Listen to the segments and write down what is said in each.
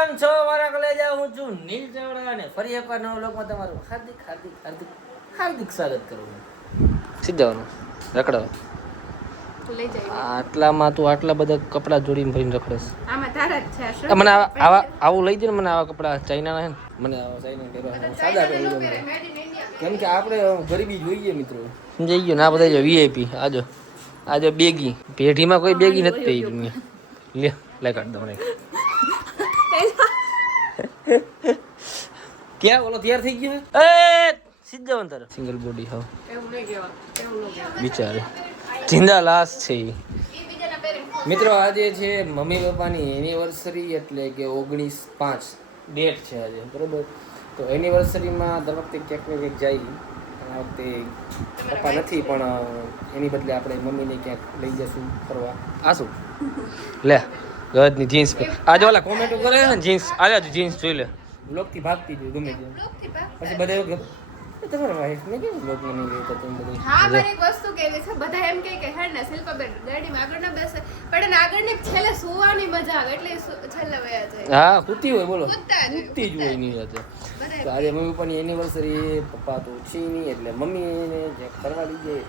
કેમ છો મારા કલેજા? હું છું નીલ ચાવડા અને ફરી એકવાર નવા લોકમાં તમારું હાર્દિક હાર્દિક હાર્દિક હાર્દિક સ્વાગત કરું છું. સીધાવાનું રખડો લઈ જાય આટલામાં તું આટલા બધા કપડા જોડીને ભરીને રખડસ. આમાં તારા જ છે. મને આવા આવું લઈ દે ને. મને આવા કપડા ચાઇનાના હે ને. મને આવા ચાઇના પહેરવા સાદા પહેરી દો. કેમ કે આપણે ગરીબી જોઈએ મિત્રો. સમજાઈ ગયો ના બધા વીઆઈપી. આજો આજો બેગી પેઢીમાં કોઈ બેગી નથી થઈ દુનિયા. લે લે કાઢ દો મને. ક્યાં ઓલો તૈયાર થઈ ગયો? એ સીધા અંતર સિંગલ બોડી હાવ એવું નહીં કહેવા. એવું ન કહેવા બિચારે જિંદા લાશ છે. મિત્રો આજે છે મમ્મી પપ્પાની એનિવર્સરી, એટલે કે 19/5 ડેટ છે આજે, બરોબર. તો એનિવર્સરીમાં દર વખતે ક્યાંક ને ક્યાંક જાય. આ વખતે પપ્પા નથી, પણ એની બદલે આપણે મમ્મીને ક્યાંક લઈ જશું ફરવા. આશું લે ગજની જીન્સ આજે ઓલા કોમેન્ટો કરે ને જીન્સ આજે જીન્સ જોઈ લે. બ્લોગથી ભાગતી જોઈ ગમે તે પછી બધા એવું કે તમારા વાઈફ ને કેમ બ્લોગમાં નહીં લેતા તમે બધા. હા મારે એક વસ્તુ કહેવી છે. બધા એમ કહે કે હેડ ને શિલ્પાબેન ગાડીમાં આગળ ના બેસે, પણ આગળ ને છેલ્લે સુવાની મજા આવે એટલે છેલ્લે વયા જાય. હા કૂતી હોય બોલો, કૂતી જ હોય એની સાથે. તો આજે મમ્મી પપ્પાની એનિવર્સરી, પપ્પા તો છે નહીં એટલે મમ્મીને જે કરવા લઈ જાય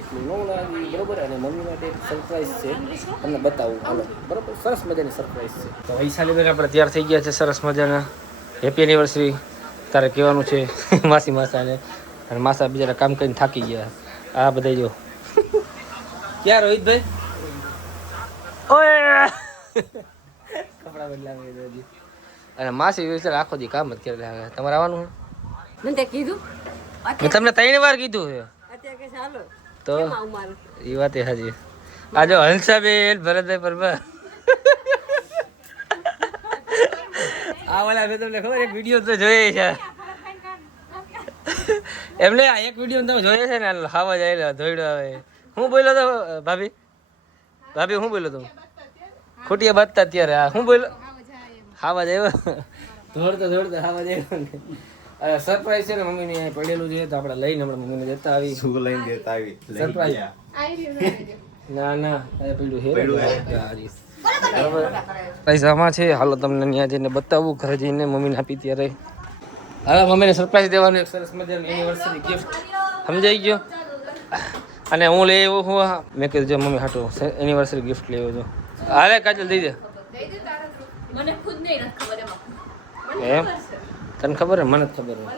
એટલી ન લાગી, બરોબર. અને મમ્મી માટે એક સરપ્રાઈઝ છે, તમને બતાવું હાલો, બરોબર. સરસ મજાની સરપ્રાઈઝ છે. તો વૈશાલી બેન આપણે તૈયાર થઈ ગયા છે સરસ મજાના. હેપી એનિવર્સરી તારે કહેવાનું છે માસી માસાને. અને માસા બિચારા કામ કરીને થાકી ગયા. આ બધા જો ક્યાં રોહિતભાઈ ઓય કપડા બદલાવે હજી. અને માસી વિચાર આખો દી કામ જ કરે. તમારે આવવાનું મને તે કીધું મેં તમને 3 વાર કીધું છે. અત્યારે કે ચાલો તો એ વાત એ હાજી. આ જો હંસાબેન ભરતભાઈ પરમાર આ વાલા મેં તમને ખબર એક વિડીયો તો જોઈએ છે એમને. આ એક વિડીયો તમે જોઈએ છે ને ખાવા જાય ધોઈડો આવે. હું બોલ્યો તો ભાભી ભાભી હું બોલ્યો તો ખોટિયા બાંધતા અત્યારે. આ હું બોલ્યો ખાવા જાય દોડતો દોડતો ખાવા જાય. સરપ્રાઈઝ છે ને મમ્મીને પડેલું છે, તો આપણે લઈને હમણાં મમ્મીને જતા આવી. શું લઈને દેતા આવી સરપ્રાઈઝ ના ના પેલું હે પૈસામાં છે. હાલો તમને ત્યાં જઈને બતાવું, ઘરે જઈને મમ્મીને આપી ત્યારે. હવે મમ્મીને સરપ્રાઈઝ દેવાનું એક સરસ મજાની એનિવર્સરી ગિફ્ટ, સમજાઈ ગયો. અને હું લઈ આવ્યો હું. મેં કીધું જો મમ્મી હાટું એનિવર્સરી ગિફ્ટ લઈ આવ્યો છું. હાલે કાજલ દઈ દે. મને ખુદ નહીં ખબર એમ તને ખબર હે? મને જ ખબર હોય.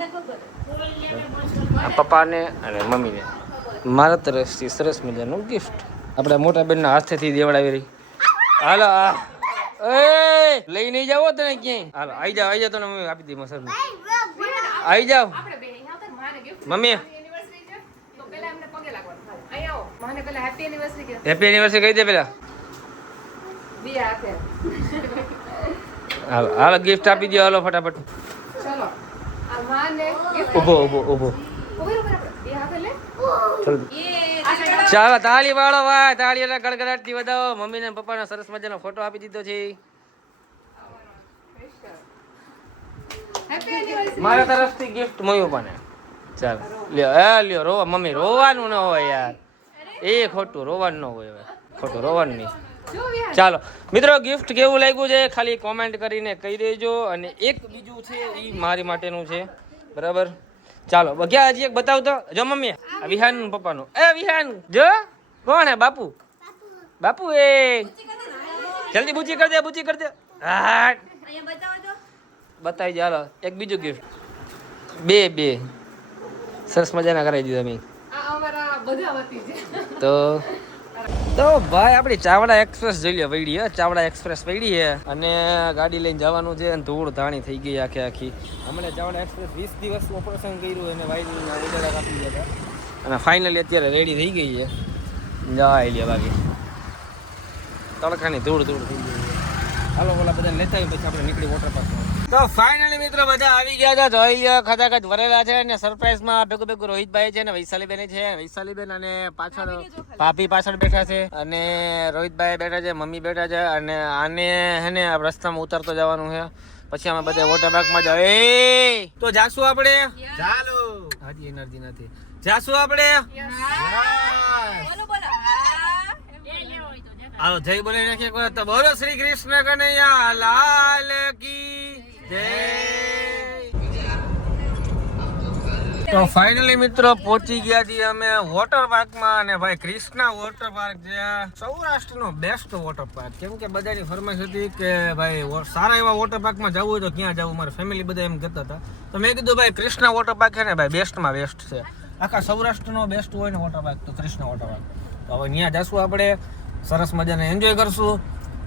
પપ્પાને અને મમ્મીને મારા તરફથી સરસ મજાનું ગિફ્ટ આપણા મોટા બેનના હાથેથી દેવડાવી રહી. હાલો આ એ લઈ નહીં જાવ તને ક્યાંય. હાલો આવી જાવ તો મમ્મી આપી દઈ મસર. આવી જાવ મમ્મી. હેપી એનિવર્સરી કહી દે પેલા. હાલો હાલો ગિફ્ટ આપી દો. હાલો ફટાફટ ઉભો ઉભો ઉભો. ચાલો તાળી વાળો ભાઈ, તાળી એટલે ગડગડાટથી વધાવો. મમ્મી ને પપ્પાનો સરસ મજાનો ફોટો આપી દીધો છે મારા તરફથી ગિફ્ટ મમ્મી પપ્પાને. ચાલો લ્યો લ્યો. રોવા મમ્મી રોવાનું ન હોય યાર, એ ખોટું રોવાનું ન હોય. હવે ખોટું રોવાનું નહીં. ચાલો મિત્રો ગિફ્ટ કેવું લાગ્યું છે ખાલી કોમેન્ટ કરીને કહી દેજો. અને એક બીજું છે એ મારી માટેનું છે, બરાબર. ચાલો ક્યાં હજી એક બતાવ તો. જો મમ્મી આ વિહાન પપ્પાનું. એ વિહાન જો કોણ હે? બાપુ. બાપુ એ જલ્દી બુચી કર દે, બુચી કર દે. હા બતાવી દે. હાલો એક બીજું ગિફ્ટ. બે સરસ મજાના કરાવી દીધા મેં. તો ભાઈ આપણી ચાવડા એક્સપ્રેસ જોઈ લે પડી હે. ચાવડા એક્સપ્રેસ પડી છે અને ગાડી લઈને જવાનું છે. અને ધૂળ ધાણી થઈ ગઈ આખી. હમણાં ચાવડા એક્સપ્રેસ 20 દિવસનું ઓપરેશન કર્યું અને વાયરિંગના ઉડાડા કાપી ગયા હતા. અને ફાઇનલી અત્યારે રેડી થઈ ગઈ છે. જાય લે બાકી તડકાની ધૂળ થઈ ગઈ છે. હાલો બોલા બધા લેતા આવી પછી આપણે નીકળી વોટર પાર્કમાં. તો ફાઇનલી મિત્રો બધા આવી ગયા છે. જોઈ ખચાખચ ભરેલા છે. અને સરપ્રાઈઝમાં ભેગું રોહિતભાઈ છે ને વૈશાલીબેન છે. વૈશાલીબેન અને પાછળ ભાભી પાછળ બેઠા છે. અને રોહિતભાઈ બેઠા છે, મમ્મી બેઠા છે. અને આને હે ને રસ્તામાં ઉતરતો જવાનું છે. પછી અમે બધા વોટર પાર્કમાં જાય. તો જાશું આપણે. ચાલો હજી એનર્જી નથી. જાશું આપણે. હાલો જય બોલે નાખીએ. તો બોલો શ્રી કૃષ્ણ કનૈયા લાલ કી તો ફાઇનલી મિત્રો પહોંચી ગયા છીએ અમે વોટર પાર્કમાં અને ભાઈ ક્રિષ્ના વોટર પાર્ક જે સૌરાષ્ટ્રનો બેસ્ટ વોટર પાર્ક. કેમ કે બધાની ફરમાઈશ હતી કે ભાઈ સારા એવા વોટર પાર્કમાં જવું હોય તો ક્યાં જવું, મારા ફેમિલી બધા એમ કહેતા હતા. તો મેં કીધું ભાઈ ક્રિષ્ના વોટર પાર્ક છે ને ભાઈ બેસ્ટમાં બેસ્ટ છે. આખા સૌરાષ્ટ્રનો બેસ્ટ હોય ને વોટર પાર્ક તો ક્રિષ્ના વોટર પાર્ક. તો હવે ત્યાં જશું આપણે, સરસ મજાને એન્જોય કરશું.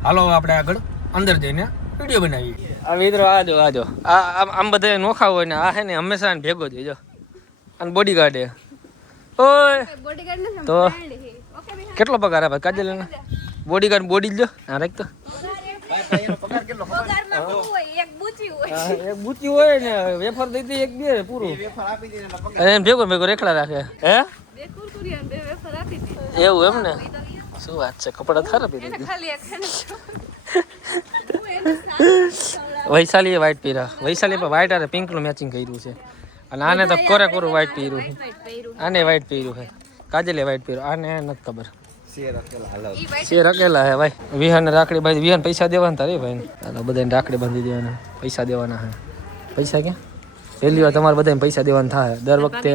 હાલો આપણે આગળ અંદર જઈને વિડીયો બનાવીએ. આ મિત્રો આજો આમ બધા નોખા હોય ને આ છે ને હંમેશા ભેગો જ જો. અને બોડીગાર્ડ એ ઓય તો કેટલો પગાર આપે કાજલ ને બોડીગાર્ડ બોડી જ જો હા રાખ તો એક બુચી હોય ને વેફર દઈ દે એક બે પૂરું એમ ભેગો રેખડા રાખે હે એવું એમ ને શું વાત છે કપડા ખરાબ વૈશાલી વ્હાઈટ પહેરા વૈશાલી પર વ્હાઈટ અને પિંક નું મેચિંગ કર્યું છે અને આને તો કોરું વ્હાઈટ પહેર્યું છે આને વ્હાઈટ પહેર્યું છે કાજલે વ્હાઈટ પહેર્યું આને નથી ખબર શેર અકેલા હે ભાઈ વિહાન રાખડી ભાઈ વિહાન પૈસા દેવાના તારે ભાઈ બધાને રાખડી બાંધી દેવાના પૈસા દેવાના હે પૈસા ક્યાં પહેલી વાર તમારે બધાને પૈસા દેવાના થાય દર વખતે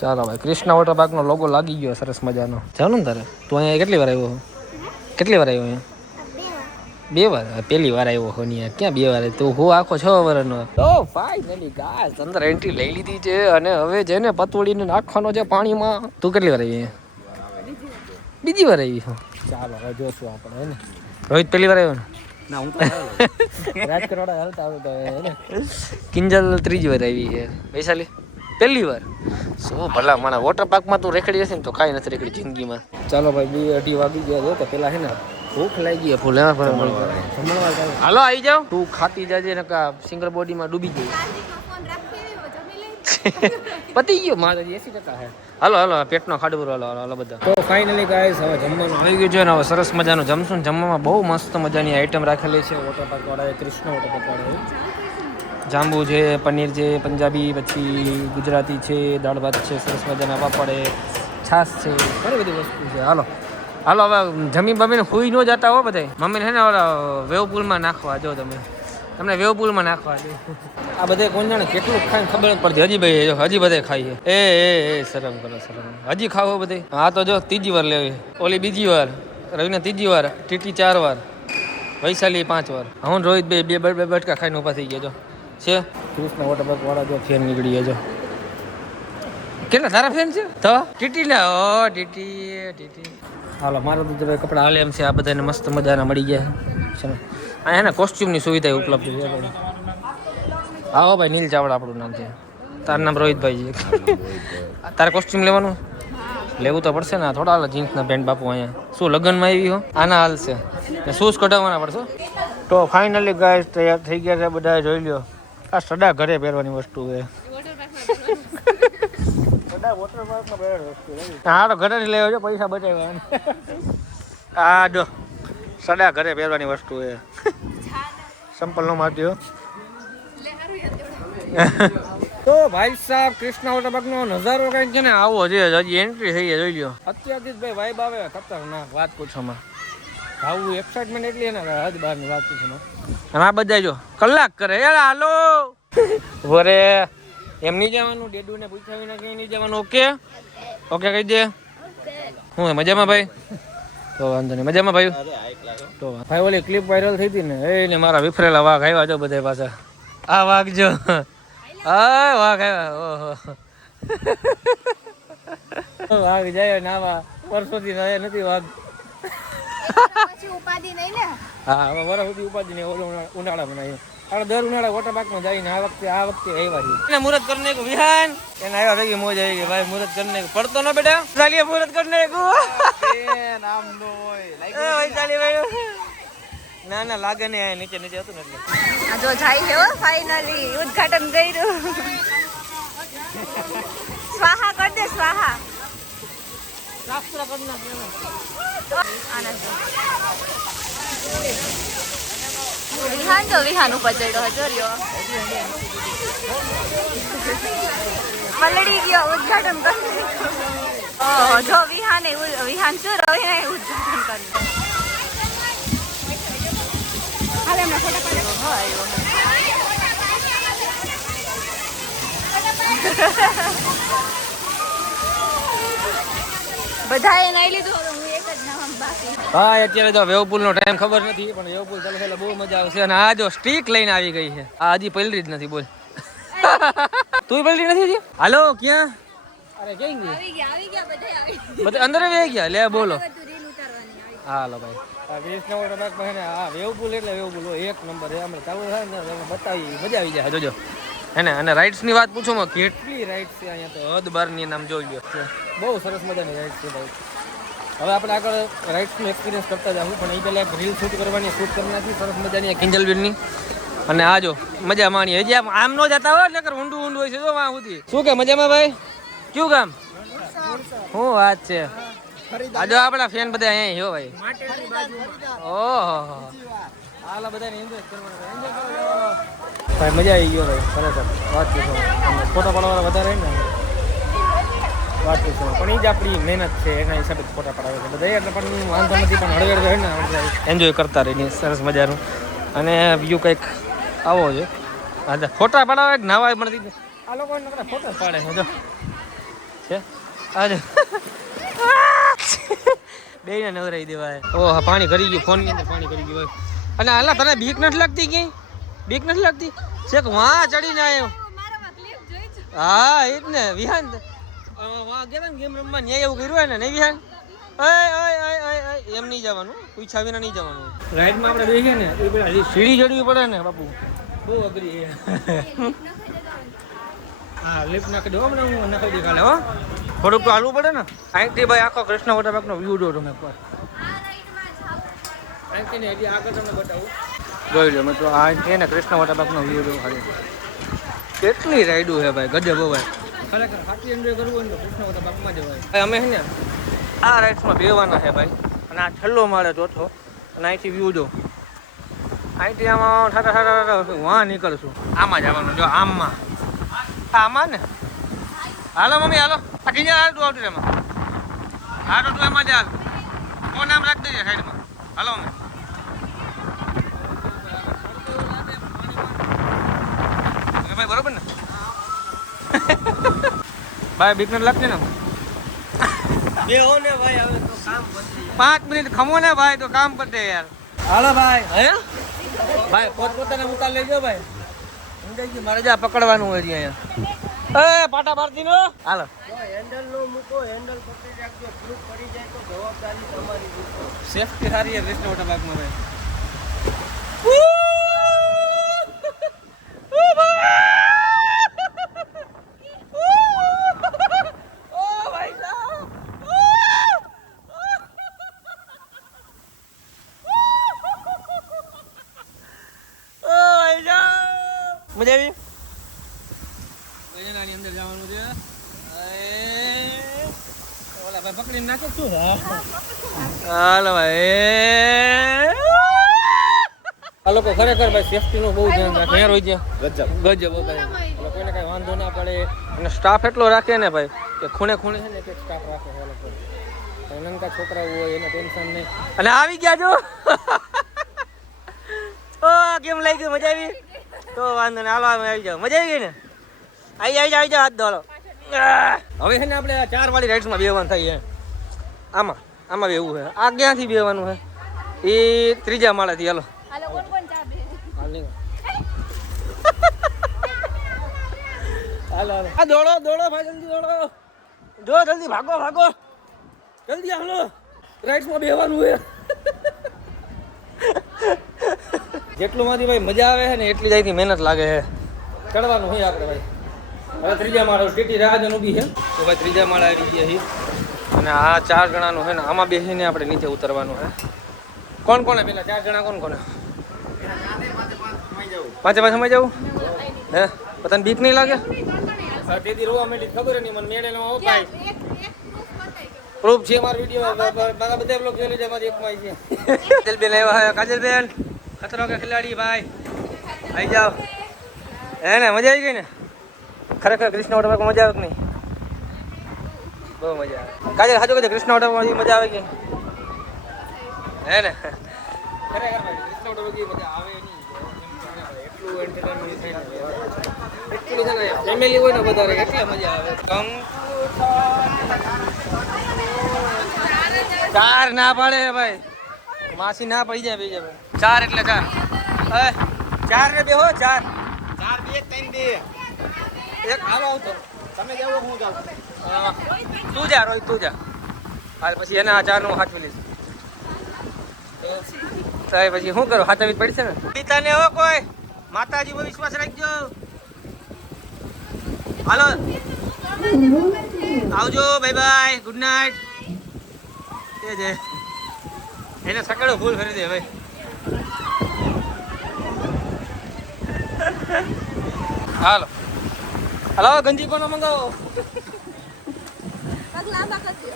ચાલો ભાઈ ક્રિષ્ના વોટર પાર્ક નો લોગો લાગી ગયો સરસ મજાનો ચાલો ને તારે તું અહીંયા કેટલી વાર આવ્યો અહીંયા 2 વાર પહેલી વાર આવ્યો હો ને ક્યાં 2 વાર તું હું આખો 6 વર્ષનો તો ફાઇનલી ગાઈસ અંદર એન્ટ્રી લઈ લીધી છે અને હવે જેને પતોડીને નાખવાનો છે પાણીમાં તું કેટલી વાર આવી બીજી વાર આવી ચાલો હવે જોશું આપણે હે ને રોહિત પહેલી વાર આવ્યો ને ના હું તો રાજકરોડા હાલતા આવતો હે કિંજલ ત્રીજી વાર આવી છે વૈશાલી પહેલી વાર શું ભલા મારા વોટર પાર્કમાં તું રેખડી હશે ને તો કાંઈ નથી રેખડી જિંદગીમાં ચાલો ભાઈ 2-2:30 વાગી ગયા જો તો પેલા હે ને ભૂખ લાગી ફૂલ હાલો આવી જાવ તું ખાતી જાજે ને સિંગલ બોડીમાં ડૂબી ગઈ પતી ગયો મારે 80% હે હાલો પેટનો ખાડું હાલો બધા તો ફાઇનલી ગાઈસ હવે જમવાનું આવી ગયું છે ને હવે સરસ મજાનું જમશું ને જમવામાં બહુ મસ્ત મજાની આઈટમ રાખેલી છે વોટર પાર્ક વાળાએ ક્રિષ્ના વોટર પાર્ક વાળાએ જાંબુ છે પનીર છે પંજાબી પછી ગુજરાતી છે દાળ ભાત છે સરસ મજાના પાપડ છાશ છે ઘણી બધી વસ્તુ છે હાલો હવે જમી બમીને સુઈ ન જતા હો બધા મમ્મીને છે ને વેવ પુલમાં નાખવા જો તમને વેવ પુલમાં નાખવા દે આ બધે કોણ જાણે કેટલું ખાઈને ખબર નથી પડતી હજી બધે ખાઈએ એ શરમ કરો હજી ખાવો બધે હા તો જો 3જી વાર લેવી ઓલી બીજી વાર રવિને 3જી વાર ટીટી 4 વાર વૈશાલી 5 વાર હું રોહિત બે બટકા ખાઈને ઊભા થઈ ગયા જો છે ક્રિષ્ના વોટર પાર્ક વાળા જો ફેન નીકળી ગયા જો કેટલા તારા ફેન છે તો ટીટી લે ઓ ટીટી હાલો મારો તો ભાઈ કપડા હાલે એમ છે આ બધાને મસ્ત મજાના મળી ગયા છે આ હે ને કોસ્ટ્યુમની સુવિધા ઉપલબ્ધ છે આવો ભાઈ નીલ ચાવડા આપણું નામ છે તારું નામ રોહિતભાઈ છે તારે કોસ્ટ્યુમ લેવાનું લેવું તો પડશે ને થોડા હાલ જીન્સના પેન્ટ બાપુ અહીંયા શું લગ્નમાં આવી હો આના હાલ છે ને શૂઝ કઢાવવાના પડશે તો ફાઇનલી ગાઈસ તૈયાર થઈ ગયા છે બધા જોઈ લ્યો આ સડા ઘરે પહેરવાની વસ્તુ છે હા તો ઘરે લેવો છે પૈસા બચાવવા આ જો સડા ઘરે પહેરવાની વસ્તુ છે સંપલ નો મારજો તો ભાઈ સાહેબ ક્રિષ્ના વોટર પાર્ક નો નજારો કઈક છે ને આવો છે હજી એન્ટ્રી થઈ જોઈ લ્યો અત્યારથી ભાઈ વાઇબ આવે ખતરનાક વાત પૂછોમાં આવું એક્સાઇટમેન્ટ એટલી ને હદ બહારની વાત પૂછોમાં અને આ બધા જો કલાક કરે યાર હાલો વરે એમ નહીં જવાનું ડેડુ ને પૂછાવીને કઈ નહીં જવાનું ઓકે કહી દે હું મજામાં ભાઈ તો વાંધો નહીં મજામાં ભાઈ તો ભાઈ ઓલી ક્લિપ વાયરલ થઈ હતી ને એને મારા વિફરેલા વાઘ આવ્યા જો બધા પાછા આ વાઘ જો વાઘ આવ્યા ઓહો વાઘ જાય ને આવા વર્ષોથી નથી વાઘ હા હવે વર્ષ સુધી ઉપાધિ નહીં ઓલો ઉનાળામાં નહીં દર ઉનાળા વોટર પાર્કમાં જઈને આ વખતે આવ્યા મુહૂર્ત કરીને વિહાન એને આવ્યા થઈ ગઈ મોજ આવી ગઈ ભાઈ મુહૂર્ત કરીને પડતો ન બેટા ચાલીએ મુહૂર્ત કરીને ના લાગે નહીં નીચે હતું ને એટલે જો જાય છે ફાઇનલી ઉદ્ઘાટન કર્યું સ્વાહા કર દે સ્વાહા શાસ્ત્ર કરના વિહાન ઉપર ચડ્યો હતો રહ્યો પલડી ગયો ઉદ્ઘાટન કર્યું જો વિહાન શું રવિને ઉદ્ઘાટન કર્યું હાલે એમના ફોટા પાડે બધાએ નાઈ લીધું હવે હું એક જ નામ બાકી. હા અત્યારે તો વેવપુલ નો ટાઈમ ખબર નથી પણ વેવપુલ ચાલે એટલે બહુ મજા આવશે અને આ જો સ્ટીક લઈને આવી ગઈ છે આ હજી પલરી જ નથી બોલ તું પલરી નથી હજી હાલો ક્યાં અરે ક્યાં ગઈ આવી ગયા બધાએ આવી બધા અંદર આવી ગયા લે બોલો બધું રીલ ઉતારવાની આવી. હાલો ભાઈ આ 20 નંબર બાકમાં છે ને આ વેવપુલ એટલે વેવપુલ એક નંબર છે અમે ચાલુ થાય ને તમે બતાવી મજા આવી જાય જોજો એને અને રાઇડ્સ ની વાત પૂછો માં કેટલી રાઇડ્સ છે અહીંયા તો હદ બારની નામ જોઈ લ્યો છે બહુ સરસ મજાની રાઇડ્સ છે ભાઈ હવે આપણે આગળ રાઇડ્સનું એક્સપિરિયન્સ કરતા જાઉં પણ એ પહેલાં એક રીલ શૂટ કરવાની શૂટ કરી નાખી સરસ મજાની કિંજલ બીરની અને આ જો મજા માણી હજી આમ ન જતા હોય એટલે ઊંડું ઊંડું હોય છે જો વાં સુધી શું કે મજામાં ભાઈ કયું કામ શું વાત છે આ જો આપણા ફેન બધા અહીંયા હો ભાઈ ઓહો હાલો બધાને એન્જોય કરવાનું ભાઈ મજા આવી ગયો ભાઈ ખરેખર વાત પૂછો ફોટા પાડવાવાળા વધારે ને વાત પૂછો પણ એ જ આપણી મહેનત છે એના હિસાબે ફોટા પડાવે છે બધા એટલે પણ વાંધો નથી પણ હળવે હળવે ને એન્જોય કરતા રહીને સરસ મજાનું અને વ્યૂ કંઈક આવો છે હા ફોટા પડાવે કે નાવા મળતી આ લોકો ફોટા પાડે છે જો છે આજે બેને નવરાઈ દેવાય ઓહ પાણી કરી ગયું ફોનની અંદર પાણી કરી ગયું અને હાલા તને બીક નથી લાગતી ક્યાંય બીક નથી લાગતી છેક વાં ચડીને આવ્યો હા એ જ ને વિહાન વાં ગયા ને ગેમ રમવા ન્યાય એવું કર્યું હોય ને નહીં વિહાન એમ નહીં જવાનું પૂછા વિના નહીં જવાનું રાઈડમાં આપણે બેસીએ ને એ પેલા સીડી ચડવી પડે ને બાપુ બહુ અઘરી છે હા લિફ્ટ નાખી દો મને હું નાખી દઈ કાલે હો થોડુંક તો હાલવું પડે ને અહીંથી ભાઈ આખો કૃષ્ણ વોટર પાર્કનો વ્યૂ દો તમે પર અહીંથી ને હજી આગળ તમને બતાવું જોઈ લો મિત્રો આ છે ને કૃષ્ણ વોટર પાર્કનો વ્યૂ દો ખાલી કેટલી રાઈડો છે ભાઈ ગજબ ભાઈ ખરેખર સાચી એન્જોય કરવું હોય ને કૃષ્ણ વોટર પાર્કમાં જવાય ભાઈ અમે છે ને આ રાઇડ્સમાં બેવાના છે ભાઈ અને આ છેલ્લો માળે ચોથો અને અહીંથી વ્યૂ દો અહીંથી આમાં ઠાટા ઠાટા વાં નીકળશું આમાં જવાનું જો આમાં આમાં ને હાલો મમ્મી હાલો આ કિંજર હાલ તું આવતી એમાં હા તો તું એમાં જ હાલ ફોન આમ રાખી દેજે સાઈડમાં હાલો મમ્મી ભાઈ બરોબર ને ભાઈ બીક નથી લાગતી ને બેહો ને ભાઈ હવે તો કામ પતે 5 મિનિટ ખમો ને ભાઈ તો કામ પતે યાર હાલો ભાઈ હે ભાઈ પોતપોતાને ઉતાર લેજો ભાઈ સમજાઈ ગયું મારે જા પકડવાનું હોય અહીંયા એ પાટા મારતી નો હાલો હેન્ડલ નો મૂકો હેન્ડલ પકડી રાખજો ગ્રુપ પડી જાય તો જવાબદારી તમારી સેફટી સારી છે કૃષ્ણ વોટર પાર્કમાં ભાઈ મજા આવી મજાની અંદર જવાનું છે ઓલા ભાઈ પકડીને નાખો શું હાલો ભાઈ આ લોકો ખરેખર ભાઈ સેફટીનું બહુ ધ્યાન રાખે યાર હોય છે ગજબ ભાઈ કોઈને કઈ વાંધો ના પડે અને સ્ટાફ એટલો રાખે ને ભાઈ કે ખૂણે ખૂણે છે ને એક સ્ટાફ રાખે છે લોકો નાનકા છોકરાઓ હોય એને ટેન્શન નહીં અને આવી ગયા જો ઓ કેમ લઈ ગયું મજા આવી તો વાંધો ને હાલો આવી જાવ મજા આવી ગઈ ને આવી જાવ હાથ દોડો હવે છે ને આપણે 4 વાળી રાઇડ્સમાં બેવાનું થાય આમાં આમાં બેવું છે આ ક્યાંથી બેવાનું છે એ ત્રીજા માળેથી હાલો હાલો આ દોડો દોડો ભાઈ જલ્દી દોડો જો જલ્દી ભાગો ભાગો જલ્દી હાલો રાઇડ્સમાં બેવાનું છે જેટલું માંથી ભાઈ મજા આવે છે ને એટલી જાયથી મહેનત લાગે છે ચડવાનું હોય આપણે ભાઈ હવે ત્રીજા માળો ટીટી રાહજન ઊભી છે તો ભાઈ ત્રીજા માળે આવી ગયા છીએ અને આ 4 જણાનું છે ને આમાં બેસીને આપણે નીચે ઉતરવાનું છે કોણ કોને પેલા 4 જણા કોણ કોને પાંચે પાંચ સમય જવું હે પોતાને બીક નહીં લાગે તેથી રોવા માંડી ખબર નહીં મને મેળે નો અપાય પ્રૂફ છે મારો વિડીયો મારા બધા બ્લોગ જોઈ લેજો મારી એકમાં આવી છે કાજલબેન આવ્યા છે કાજલબેન ખતરો કે ખિલાડી ભાઈ આવી જાઓ હે ને મજા આવી ગઈ ને ખરેખર કૃષ્ણ વોટર પાર્કમાં મજા આવે કે નહીં બહુ મજા આવે કાજલ સાચું કહે કૃષ્ણ વોટર પાર્કમાં મજા આવે કે હે ને ખરેખર કૃષ્ણ વોટર પાર્ક મજા આવે નહીં એટલું એન્ટરટેનમેન્ટ થાય ને એટલું પેલું છે ને ફેમિલી હોય ને વધારે એટલે મજા આવે. ચાર ના પાડે ભાઈ, માસી ના પડી જાય ભાઈ. ચાર એટલે ચાર. હવે ચાર ને બે હો ચાર. ચાર બે ત્રણ બે એક હાલો આવતો. તમે જાઓ હું જાઉં. તું જા રોહિત તું જા. હાલ પછી એના આ ચાર નું હાથવી લઈશ. પછી શું કરો હાથવી પડશે ને. પિતા ને હો કોઈ માતાજી પર વિશ્વાસ રાખજો. હાલો આવજો, બાય બાય, ગુડ નાઇટ. એ છે એને સકડો ફૂલ ફરી દે ભાઈ. હાલો હાલો ગંજી કોનો મંગાવો.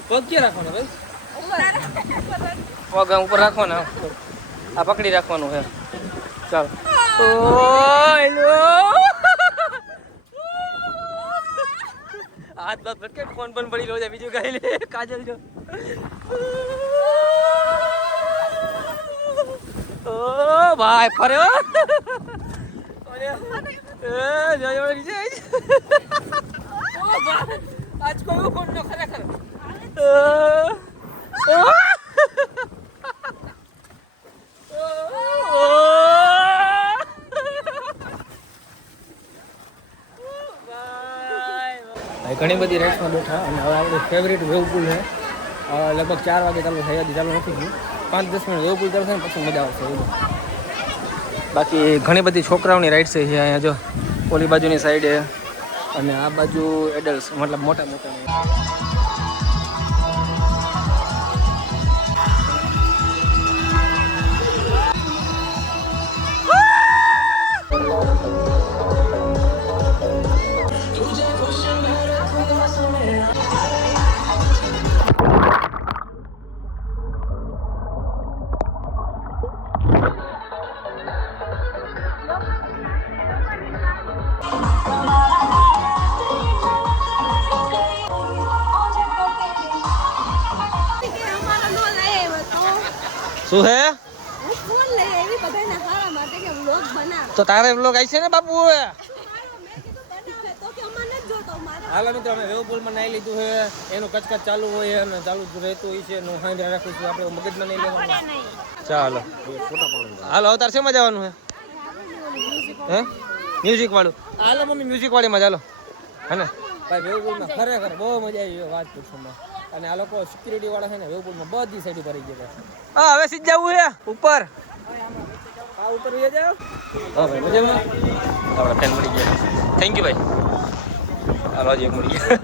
પગ ક્યાં રાખવાનો ભાઈ? પગ ઉપર રાખવાનો. આ પકડી રાખવાનું છે. ચાલો હાથ બાદ ફટકે ફોન પણ પડી લો છે. બીજું કઈ નહીં. કાજલ જો ઓ ભાઈ ફરે આજ કોઈ ફોન નો ખરેખર. ઘણી બધી રાઇડ્સમાં બેઠા અને હવે આપણું ફેવરેટ વેવ પુલ છે. લગભગ 4 વાગે ચાલુ થઈ હતી, ચાલુ નથી ગયું. 5-10 મિનિટ વેવ પુલ ચાલુ થાય ને પછી મજા આવશે એવું. બાકી ઘણી બધી છોકરાઓની રાઇડ્સ છે અહીંયા જો ઓલી બાજુની સાઈડે અને આ બાજુ એડલ્ટ મતલબ મોટા મોટા. શું હે તો તારે વ્લોગ આવી છે ને બાપુ. હાલો મિત્રો અમે વેવ પુલમાં નાઈ લીધું છે. એનું કચકચ ચાલુ હોય અને ચાલુ રહેતું હોય છે. નું ખાઈ રાખું છું આપણે મગજમાં નહીં લેવાનું. ચાલો હાલો હવે તારે શેમાં જવાનું છે? હે મ્યુઝિક વાળું? હાલો મમ્મી મ્યુઝિક વાળીમાં ચાલો. હે ને ભાઈ વેવ પુલમાં ખરેખર બહુ મજા આવી વાત પૂછવામાં. અને આ લોકો સિક્યુરિટી વાળા છે ને વેવ પુલમાં બધી સાઈડ ઉપર આવી ગયા. હા હવે સીધ જવું છે ઉપર. આ ઉપર વહી જાવ. હા ભાઈ મજામાં આપણા ફેન મળી ગયા. થેન્ક યુ ભાઈ. હાલો હજી એક મળી ગયા.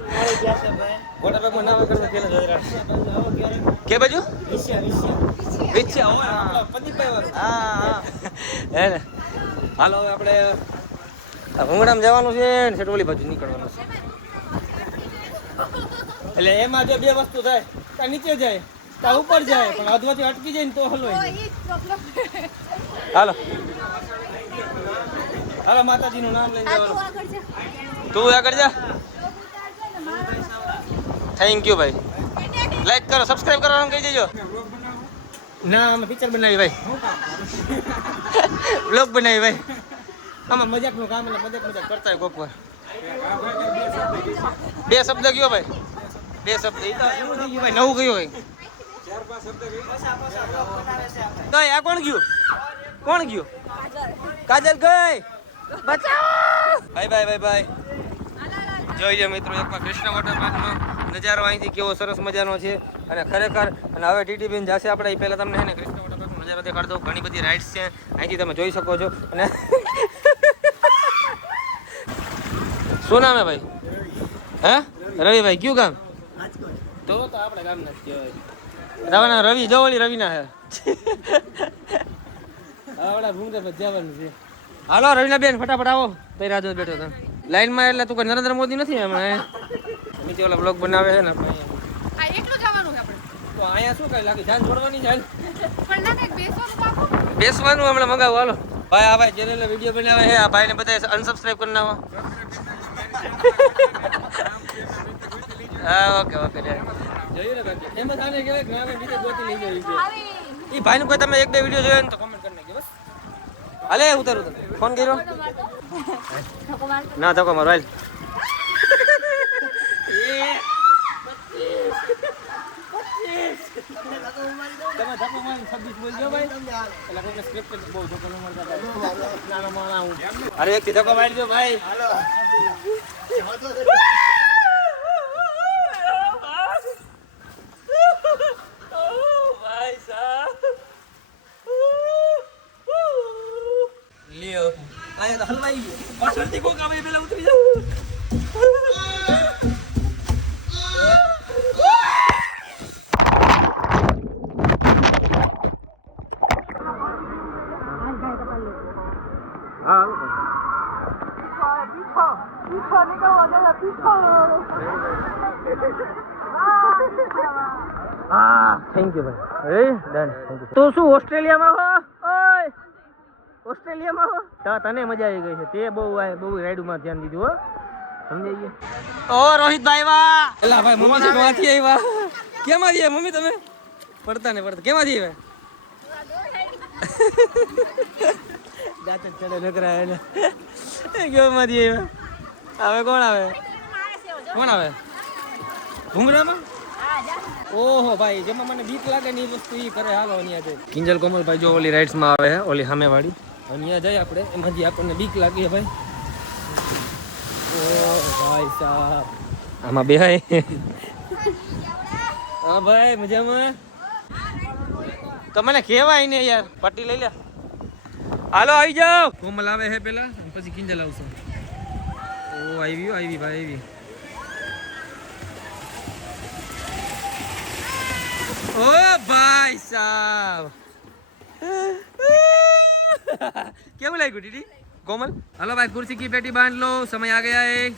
ગોટા બેગમાં નામ કરતો પેલા જોઈ રહ્યા કે બાજુ વિચ્યા હોય પ્રદીપભાઈ વાળું. હા હે ને હાલો હવે આપણે ભૂંગડામાં જવાનું છે ને સેટોલી બાજુ નીકળવાનું છે. એટલે એમાં જો બે વસ્તુ થાય, કા નીચે જાય કા ઉપર જાય, પણ અધવાથી અટકી જાય ને તો હલવાય. હાલો હાલો માતાજીનું નામ લઈને જવાનું. તું આગળ જા. થેન્ક યુ ભાઈ. લાઈક કરો, સબસ્ક્રાઇબ કરવાનું કહી દેજો. ના અમે પિક્ચર બનાવી ભાઈ, વ્લોગ બનાવી ભાઈ. આમાં મજાકનું કામ એટલે મજાક કરતા હોય કોક વાર. 2 શબ્દ કયો ભાઈ? 2 શબ્દ એ તો એવું થઈ ગયું ભાઈ. નવું કયો ભાઈ? 4-5 શબ્દ ગઈ. આ કોણ ગયું? કોણ ગયું? કાજલ ગઈ. બચાવો. Bye bye bye bye. જોઈ લો મિત્રો એકવાર કૃષ્ણ વોટર પાર્કનો નજારો અહીંથી કેવો સરસ મજાનો છે. અને ખરેખર અને હવે ટીટીબીન જશે આપણે એ પહેલાં તમને છે ને કૃષ્ણ વોટર પાર્કનો નજારો દેખાડી દઉં. ઘણી બધી રાઇડ્સ છે અહીંથી તમે જોઈ શકો છો. અને શું નામ હે ભાઈ? હે રવિભાઈ કયું ગામ? તો આપણે ગામ નથી કહેવાય. રવાના રવિ જવળી રવિના હે. આવડા ભૂંગર પર જવાનું છે. હાલો રવિના બેન ફટાફટ આવો. તઈ રાજો બેઠો તમે લાઈનમાં. એટલે તું કોઈ નરેન્દ્ર મોદી નથી હમણાં નીચે ઓલા બ્લોગ બનાવે છે ને આપણે એટલું જવાનું છે આપણે. તો અહીંયા શું કઈ લાગે જાન છોડવાની જાન પણ ના કઈ બેસવાનું બાપુ. બેસવાનું હમણાં મગાવો. હાલો ભાઈ આ ભાઈ ચેનલ વિડીયો બનાવે છે. આ ભાઈને બધા અનસબસ્ક્રાઇબ કરી નાખો. હા ઓકે ઓકે જોયું ને બાકી એમ જ આને કહેવાય કે નામે બીજે ગોતી લઈ જવી છે. એ ભાઈનું કોઈ તમે 1-2 વિડીયો જોયો ને તો કમેન્ટ કરી નાખજો બસ. હાલે ઉતારું તમે ફોન કર્યો. ના ધક્કો મારો હાલ તમે ધક્કો મારી 26 બોલજો ભાઈ એટલે કોઈ સ્ક્રિપ્ટ બહુ ધક્કો ન મારતા નાનો માણા હું અરે એક ધક્કો મારી દો ભાઈ હાલો ભાઈ સાહેબ લ્યો આયા તો હલવાઈ ગયો પાછળથી કોક આવે પેલા ઉતરી જાવ થેન્ક યુ ભાઈ ડન થેન્ક યુ તો શું ઓસ્ટ્રેલિયામાં હો ઓય ઓસ્ટ્રેલિયામાં હો તને મજા આવી ગઈ છે તે બહુ રાઈડમાં ધ્યાન દીધું હો સમજાઈ ગયા ઓ રોહિતભાઈ વાહ એલા ભાઈ મમ્મી છે વાથી આવ્યા કેમ આવી મમ્મી તમે પડતા ને પડતા કેમ આવી આવ્યા દાંત ચડે નકરા એને કેમ આવી આવ્યા હવે કોણ આવે ભૂંગરામાં ઓહો ભાઈ જેમાં મને બીક લાગે ને એ વસ્તુ ઈ કરે હાલો અહીંયા જઈ કિંજલ કોમલભાઈ જો ઓલી રાઇડ્સમાં આવે છે ઓલી સામેવાળી અહીંયા જઈ આપણે એમાં જે આપણને બીક લાગે ભાઈ ઓ ભાઈ સાહેબ આમાં બેહાય હા ભાઈ મજામાં તો મને કહેવાય ને યાર પટ્ટી લઈ લે હાલો આવી જાઓ કોમલ આવે છે પેલા પછી કિંજલ આવશે ઓ આવી ભાઈ આવી ओ भाई साहब क्या बोला गुडी कोमल हेलो भाई कुर्सी की पेटी बांध लो समय आ गया है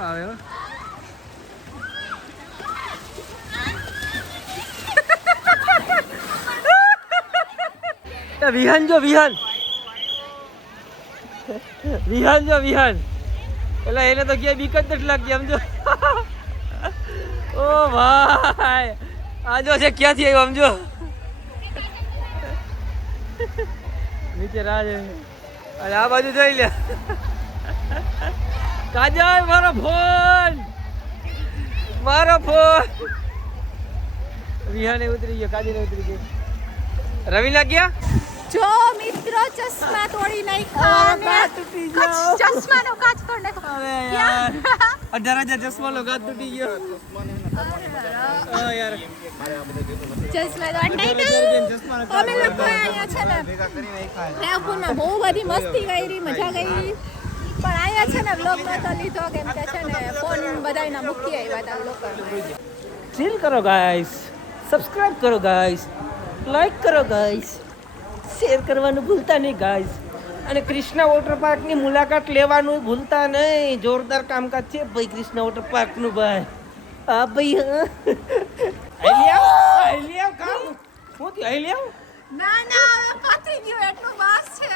आवे विहान એટલે એને તો ક્યાંય બીક જ નથી લાગતી સમજો ઓ ભાઈ આજો છે ક્યાંથી આવ્યો સમજો નીચે રાજ અરે આ બાજુ જોઈ લે કાજલ મારો ફોન વિહાને ઉતરી ગયો કાજલ ઉતરી ગઈ રવિ લાગ્યા જો મિત્રો ચશ્મા તોડી નાખ્યા ચશ્માનો કાચ તોડ નાખ્યો અરે યાર 18,000 ચશ્માનો કાચ તૂટી ગયો યાર ચશ્મા તો અટાઈ અમે લોકો આયા છે ને રેવપુરમાં બહુ બધી મસ્તી કરી મજા કરી પણ આયા છે ને વ્લોગ નતો લીધો કેમ કે છે ને ફોન બધાયના મૂકી આવ્યા હતા લોકો ચીલ કરો ગાઈસ સબસ્ક્રાઇબ કરો ગાઈસ લાઈક કરો ગાઈસ શેર કરવાનું ભૂલતા નહીં ગાઈસ અને કૃષ્ણા વોટર પાર્કની મુલાકાત લેવાનું ભૂલતા નહીં જોરદાર કામકાજ છે ભાઈ કૃષ્ણા વોટર પાર્કનું ભાઈ આ ભાઈ આઈલિયા કામ હું કે આઈલિયા ના હવે પતી ગયું એટલું બસ છે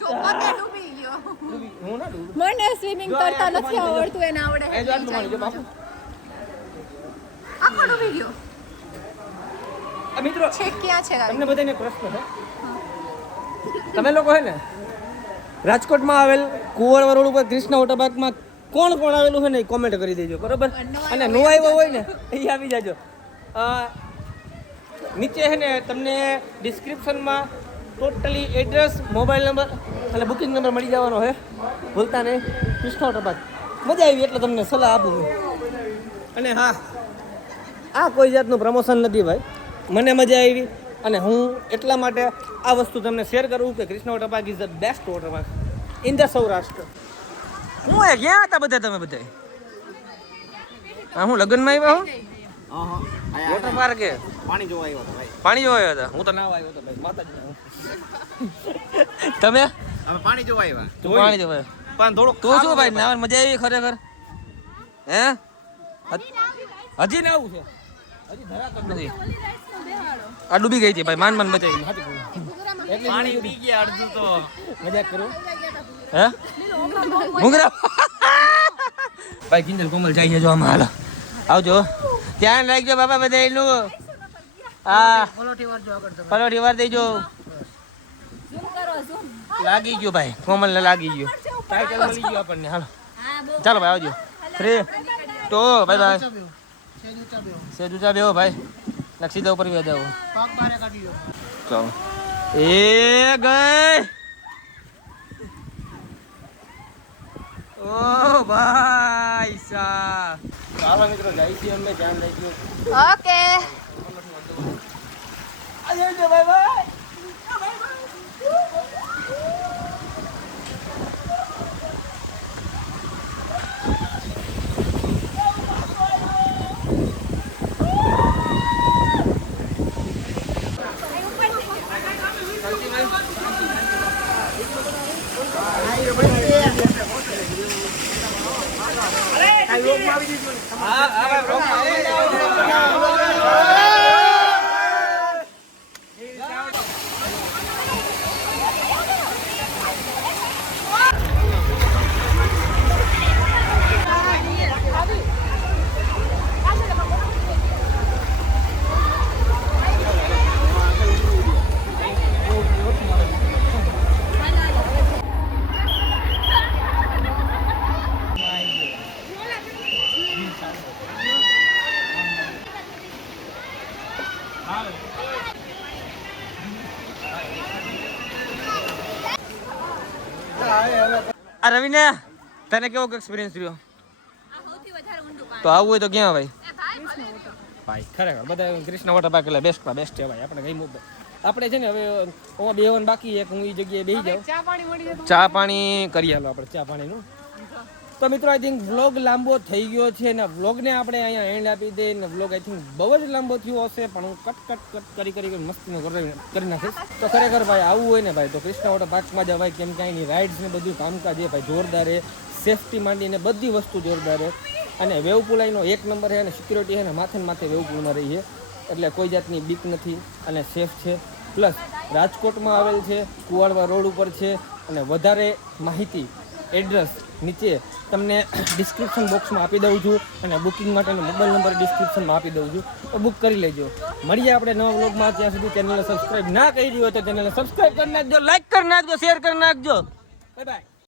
જો પતે ડૂબી ગયો હું ના ડૂબ મને સ્વિમિંગ કરતા નથી આવડતું એને આવડે એ જો આટલું પાણી જો બાપુ આખો ડૂબી ગયો આ મિત્રો છે ક્યાં છે તમને બધાને પ્રશ્ન છે તમે લોકો હે ને રાજકોટમાં આવેલ કુંવરવા રોડ ઉપર કૃષ્ણા વોટર પાર્કમાં કોણ આવેલું છે ને એ કોમેન્ટ કરી દેજો બરોબર અને નો આવ્યો હોય ને એ આવી જાજો નીચે છે ને તમને ડિસ્ક્રિપ્શનમાં ટોટલી એડ્રેસ મોબાઈલ નંબર અને બુકિંગ નંબર મળી જવાનો છે ભૂલતા નહીં કૃષ્ણા વોટર પાર્ક મજા આવી એટલે તમને સલાહ આપું અને હા આ કોઈ જાતનું પ્રમોશન નથી ભાઈ મને મજા આવી અને હું એટલા માટે આ વસ્તુ તમને શેર કરું કે Krishna water park is the best water park in the Saurashtra હું ક્યાં હતા બધા તમે બધા હા હું લગ્નમાં આવ્યા હો વોટર પાર્ક કે પાણી જોવા આવ્યા હતા ભાઈ પાણી જોવા આવ્યા હતા હું તો નાવા આવ્યો હતો ભાઈ માતાજી તમે અમે પાણી જોવા આવ્યા તું પાણી જોવા પણ થોડુંક તું શું ભાઈ નાવા મજા આવી ખરેખર હે હજી નાવું છે હજી ધરાક નથી આ ડૂબી ગઈ હતી ભાઈ માન બચાવી પાણી પી ગયા અડધું તો મજાક કરો હે મુંગરા ભાઈ કિંજલ કોમલ જઈએ જો આમાં હાલો આવજો ધ્યાન રાખજો બાપા બધા એનું હા પલોઠી વાર દેજો લાગી ગયો ભાઈ કોમલ ને લાગી ગયો ટાઇટલ મળી ગયું આપણને. હાલો ચાલો ભાઈ આવજો. 3 2 બાય બાય. સેજ ઊંચા બેહો ભાઈ. સીધા ઉપર વ્યા જાવ. ચાલો એ ગઈ. ઓ ભાઈ સાહેબ ચાલો મિત્રો જાય છે અમે ધ્યાન રાખજો. ઓકે આવજો બાય બાય. આ રવિને તને કેવો એક્સપિરિયન્સ રહ્યો? તો આવું હોય તો ક્યાં ભાઈ? ભાઈ ખરેખર બધા કૃષ્ણ વોટર પાર્ક એટલે બેસ્ટ છે ભાઈ. આપણે ગઈ આપણે છે ને હવે ઓમાં બેહવાનું બાકી એક હું એ જગ્યાએ બેસી જાઉં. ચા પાણી કરી આલો આપણે ચા પાણીનું. તો મિત્રો આઈ થિંક વ્લોગ લાંબો થઈ ગયો છે ને વ્લોગને આપણે અહીંયા એન્ડ આપી દઈએ ને વ્લોગ આઈ થિંક બહુ જ લાંબો થયો હશે પણ હું કટ કરી મસ્તીનો કરી નાખીશ. તો ખરેખર ભાઈ આવું હોય ને ભાઈ તો કૃષ્ણ વોટર પાર્કમાં જવાય કેમ કે અહીંની રાઇડ્સ ને બધું કામકાજ એ ભાઈ જોરદાર છે. સેફટી માંડીને બધી વસ્તુ જોરદાર છે અને વેવ પુલ અહીંનો 1 નંબર છે અને સિક્યુરિટી છે ને માથે વેવ પુલમાં રહી છે એટલે કોઈ જાતની બીક નથી અને સેફ છે. પ્લસ રાજકોટમાં આવેલ છે, કુવાડવા રોડ ઉપર છે અને વધારે માહિતી એડ્રેસ નીચે તમને ડિસ્ક્રિપ્શન બોક્સમાં આપી દઉં છું અને બુકિંગ માટેનો મોબાઈલ નંબર ડિસ્ક્રિપ્શનમાં આપી દઉં છું તો બુક કરી લેજો. મળીએ આપણે નવા વ્લોગમાં. ત્યાં સુધી ચેનલને સબસ્ક્રાઈબ ના કરી હોય તો ચેનલને સબસ્ક્રાઈબ કરી નાખજો, લાઈક કરી નાખજો, શેર કરી નાખજો. Bye bye.